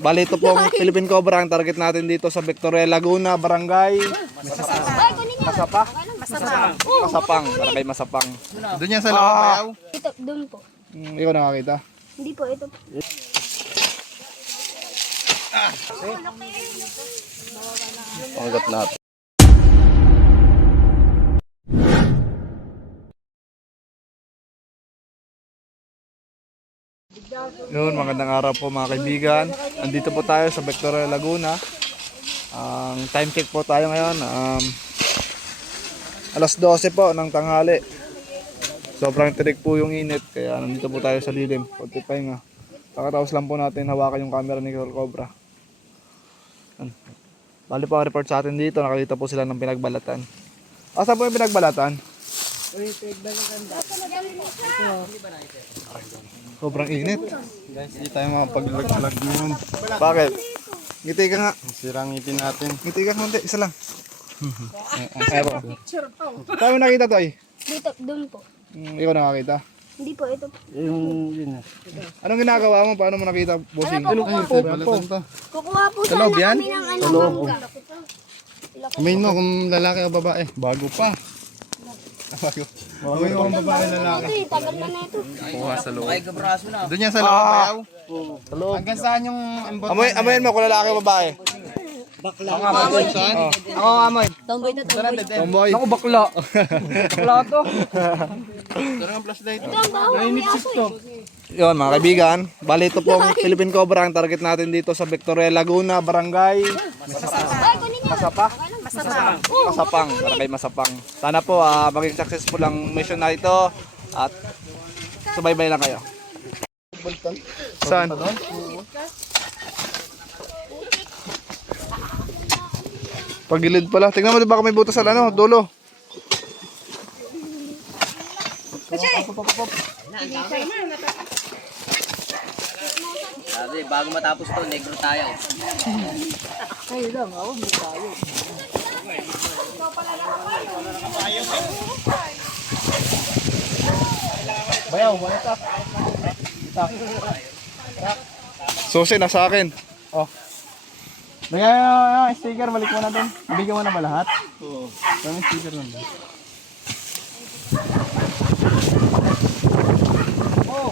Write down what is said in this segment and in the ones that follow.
Bali ito pong Philippine Cobra ang target natin dito sa Victoria Laguna, Barangay Masapa? Masapang, Barangay Masapang. Doon yan sa Lakabayaw. Ito, doon po. Ikaw nakakita? Hindi po, ito po. Panggat lahat. Yun, magandang araw po mga kaibigan. Andito po tayo sa Victoria Laguna. Ang time check po tayo ngayon. Alas 12 po ng tanghali. Sobrang tirik po yung init. Kaya nandito po tayo sa lilim. Kunti pahinga. Pakatapos lang po natin hawakan yung camera ni Cobra. Bali po ang report sa atin dito. Nakakita po sila ng pinagbalatan. Saan po yung pinagbalatan? Sobrang init. Guys, hindi tayo makapag-vlog ngayon. Bakit? Ngiti ka nga. Sirang ngipin natin. Ngiti ka konti. Isa lang. Ayan po. Saan mo nakita to ay? Dito, doon po. Ikaw nakakita? Hindi po, ito po. Anong ginagawa mo? Paano mo nakita, bossing? Balatan to. Kukuha po Sa loob sana yan? kami ng ano, mangga. Kumain mo kung lalaki o babae. Bago pa. Bago. Kumain mo kung babae o lalaki. Ito, tagal na ito. Kuha sa loob. Doon yan sa Lakabayaw. Sa loob. Hanggang saan yung embot? Amoyin mo kung lalaki o babae. Hanggang saan? Ako amoy. Tomboy na tomboy. Tomboy. Ako bakla. Bakla to. Ito ang flashlight. Ito ang baho ni aso. Yun mga kaibigan. Bali ito pong Philippine Cobra ang target natin dito sa Victoria Laguna, Barangay Ay, kunin niyo. Masapa? Masama. Masapang, Barangay Masapang. Sana po maging successful ang mission na ito at subaybay lang kayo. Saan? Pagilid pala. Tingnan mo, di baka may butas sa ano, dulo. Sabi, bago matapos to, negro tayo. Bayaw, bayaw. Susi, nasa akin. Oh. Lagay yung sticker, balik mo na doon. Bigyan mo na ba lahat? Oo. Yung sticker lang doon. Oh.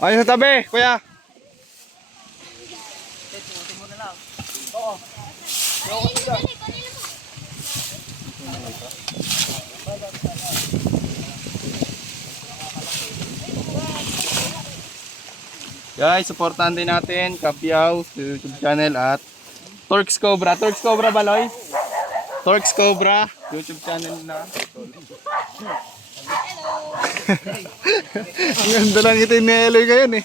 Ayun sa tabi, kuya. Guys, supportan din natin Kapiyaw sa YouTube channel at Torx Cobra. Torx Cobra ba, Loy? Torx Cobra, YouTube channel na. Ang ganda lang ito ni Eloy ngayon eh.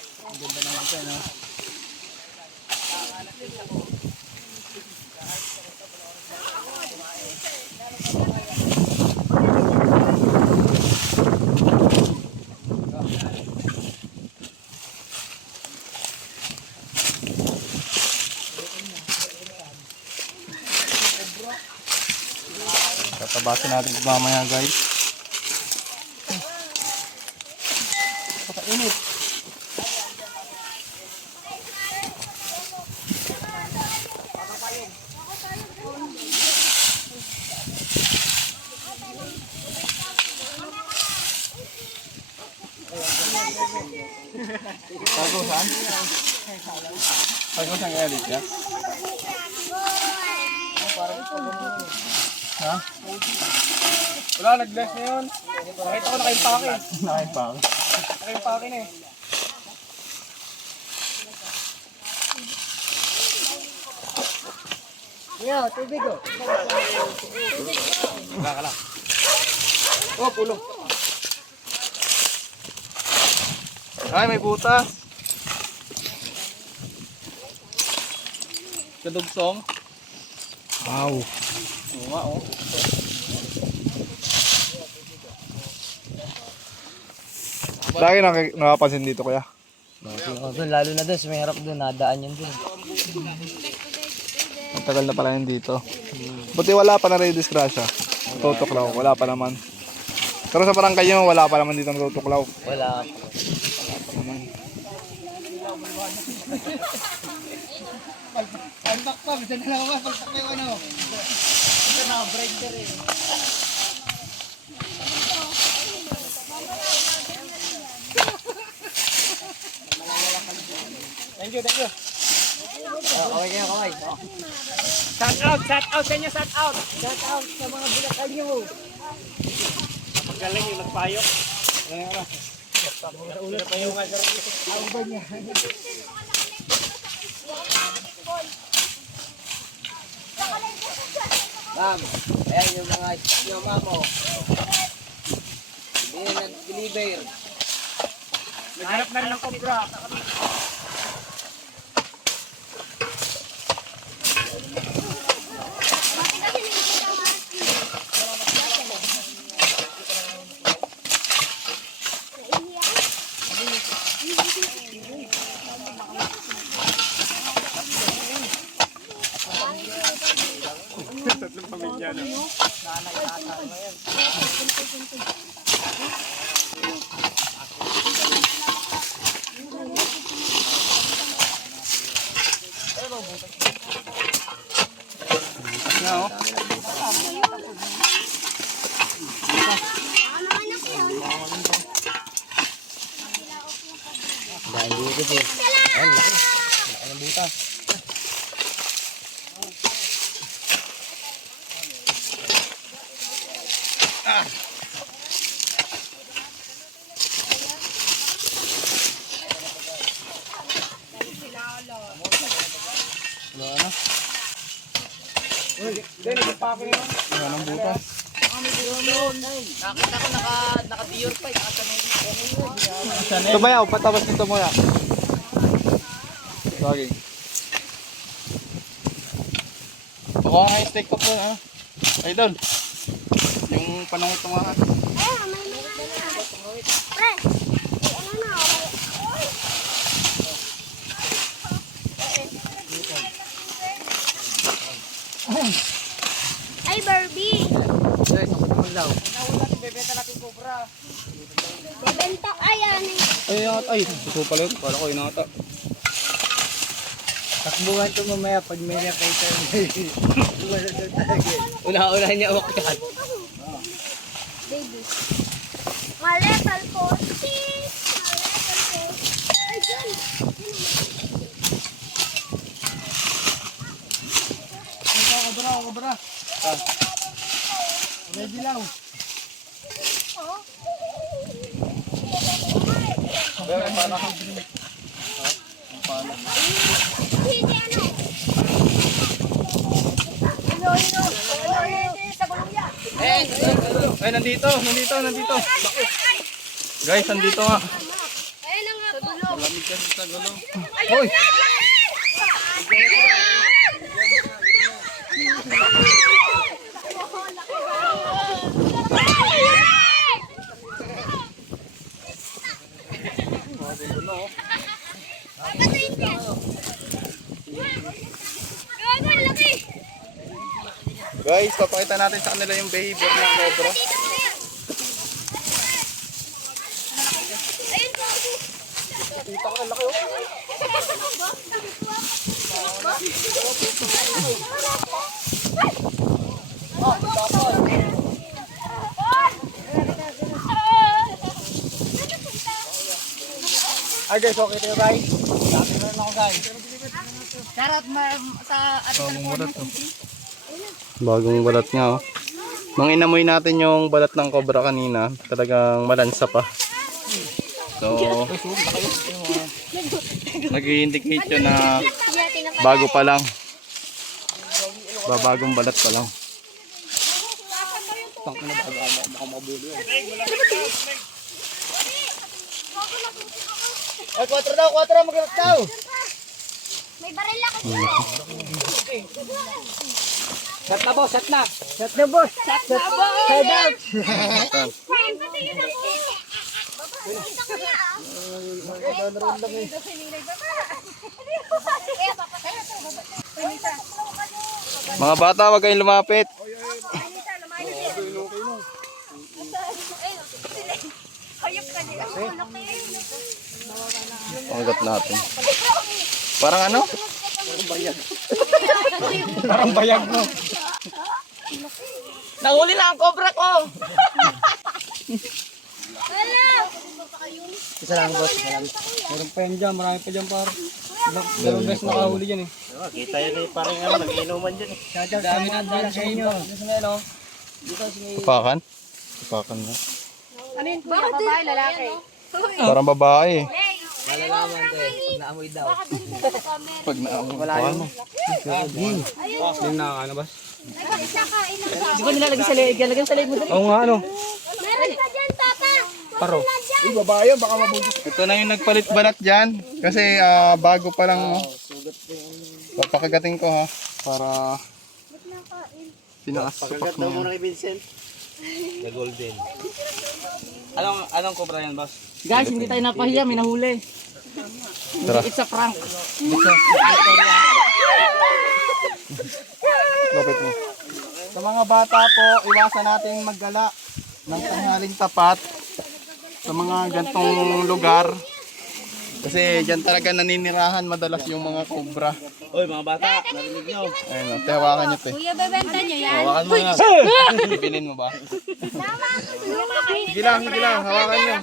Tatabasin natin ito mamaya, guys. Pakainit. Tagusan? Tagusan kaya dito ya? Ha? Wala, nag-bless na yun. Nakita ko nakaimpake. Nakaimpake. Nakaimpake na eh. Yo, tubig oh. Kala. Oh, pulo. Ay, may butas. Kadugsong. Wow. Oo nga, oh. Lagi nakapansin dito kuya. Lalo na doon, sa may harap doon, nadaan yun doon. Ang tagal na pala yun dito. Buti wala pa na rin disgrasya. Tutok lang, wala pa naman. Pero sa barangay nyo, wala pa naman dito natutuklaw. Wala. Palpak pa, bisa na lang ako. Palpak pa yung ano. Ito na, breaker eh. Thank you, thank you. Kaway kayo, kaway. Shout out sa inyo, shout out. Shout out sa mga Bulacan nyo. Magaling yung nagpayok. Una pa yung Ma'am, ayan yung mga siyoma mo. Hindi na nag-deliver. naghanap na rin ng cobra. Na, oh. Dahil dito po. Ayan, laki. Laki ng butas. Wala na. Hindi, nagpapake yun. Wala nang butas. Nakita ko naka-pure pa. Ito ba yaw? Patabas nito mo ya. Saging. Baka nga yung steak top doon, ano? Idol. Yung panangit ng mga. Pre, ano na, ay, Barbie. Guys, ako naman daw. Bebenta natin cobra. Bebenta, ayan. Ay, gusto pala yun. Kala ko yun ata. Takbuhan to mamaya pag may nakita. Una-una niya umakyat. Baby. Malekal po. Sis. Malekal po. Ay, dyan. Cobra. May dilaw. Hindi, ano? Sa gulong yan. Ay, nandito. Guys, nandito nga. Ayun na nga po. Malamig kasi sa gulo. Hoy! Guys, papakita natin sa kanila yung behavior ng cobra. Ayun po. Ay guys, okay tayo guys. Dati na rin ako guys. Bagong balat nga, oh. Nung inamoy natin yung balat ng cobra kanina, talagang malansa pa. So, nag-i-indicate yun na bago pa lang. Bagong balat pa lang. Ay, 4 daw, maghanap daw. May baril ako. Shot na boss, shot na. Shot na boss. Shot na boss. Head out. Mga bata, wag kayong lumapit. Hayop ka din. Angat natin. Parang ano? Parang bayag mo. Nahuli na ang cobra ko! Wala! Isa lang, boss. Meron pa yan dyan, marami pa dyan par. Dalawang beses nakahuli dyan eh. Kita yun eh, parang ano, nag-iinuman dyan eh. Dami na dyan sa inyo. Ipakan? Ipakan na. Ano yun? Bakit babae, lalaki? Parang babae. Malalaman ko eh, pag naamoy daw. Baka dun ka sa camera. Pag naamoy pa ano. Yung na ano ba? Isa ka, ilang tao. Di ba nilalagay sa leeg? Lagyan sa leeg mo dali. Oo nga ano. Meron pa dyan, Tata. Paro. Ito na yung nagpalit balat dyan. Kasi bago pa lang. Oh. Papakagating ko ha. Para pinaasupak mo. Kay Vincent. The golden. Anong cobra yan, boss? Guys, hindi tayo napahiya, may nahuli. Tara. It's a prank. Lapit mo. Sa mga bata po, iwasan natin maggala ng tanghaling tapat sa mga gantong lugar. Kasi dyan talaga naninirahan madalas yung mga cobra. Oy, mga bata, narinig nyo. Ayun, te, hawakan nyo, te. Kuya, bebenta nyo yan. Hawakan mo nga. Bibilin mo ba? Sige lang, hawakan nyo.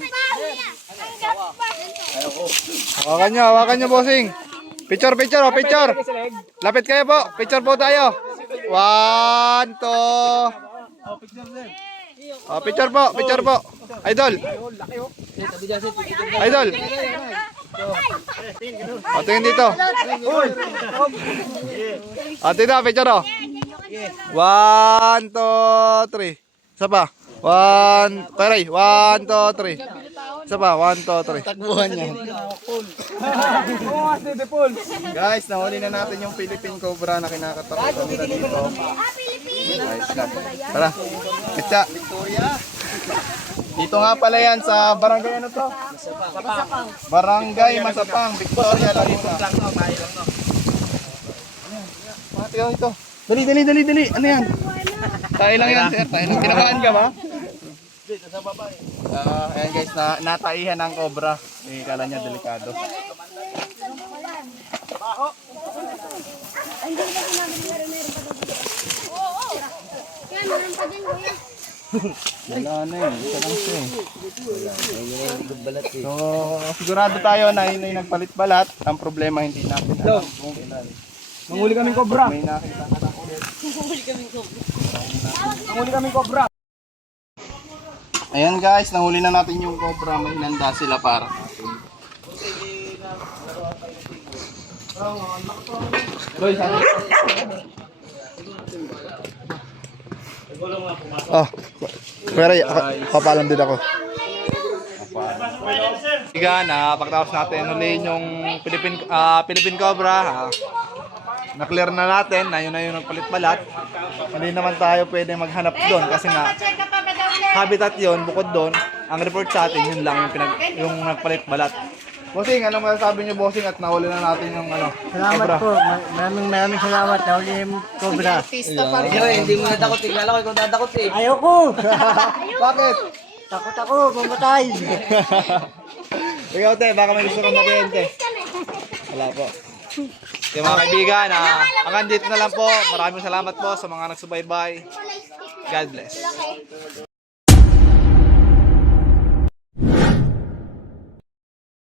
Hawakan nyo, bossing. Picture, picture, oh, picture. Lapit kayo po, picture po tayo. 1, 2. Oh, picture po. Idol. Idol. O, tingin dito. O, tingnan, picture o. 1, 2, 3. Isa pa. 1, taray. 1, 2, 3. Isa pa. 1, 2, 3. Takbuhan niya. Guys, nahuli na natin yung Philippine Cobra na kinakatakutan nila dito. Ayos lang. Tara. Kitsa. Dito nga pala yan sa barangay ano to? Barangay Masapang, Victoria, Larita. Matigaw ito. Dali. Ano yan? Tayo lang yan, sir. Tayo lang. Kinabahan ka ba? Ayan guys, nataihan ng cobra. Eh, kala niya delikado. Yan, meron pa din, kuya. Wala na eh. Isa lang siya eh. So, sigurado tayo na yun ay nagpalit-balat. Ang problema hindi natin alam kung ilan. Nanguli kaming cobra. May nakita ka na ulit. Nanguli kaming cobra. Ayan guys, nahuli na natin yung cobra. May hinanda sila para natin. Boy, saan? Oh, pero papalam din ako. Higa na, pagkatapos natin huliin yung Philippine Cobra. Na-clear na natin na yun na yung nagpalit-balat. Hindi naman tayo pwede maghanap doon kasi nga habitat yon bukod doon. Ang report sa atin yun lang yung nagpalit-balat. Bossing, anong masasabi niyo, bossing, at nahuli na natin yung Salamat cobra? po. Maraming salamat. Nahuli yung cobra. Hindi mo nadakot. Tigala ko ikaw dadakot eh. Ayoko. Bakit? Takot ako. Mamatay. Ikaw, te, baka may gusto kang batiin, te. Wala po. Yung mga kaibigan, hanggang dito na lang po. Maraming salamat po sa mga nagsubaybay. God bless.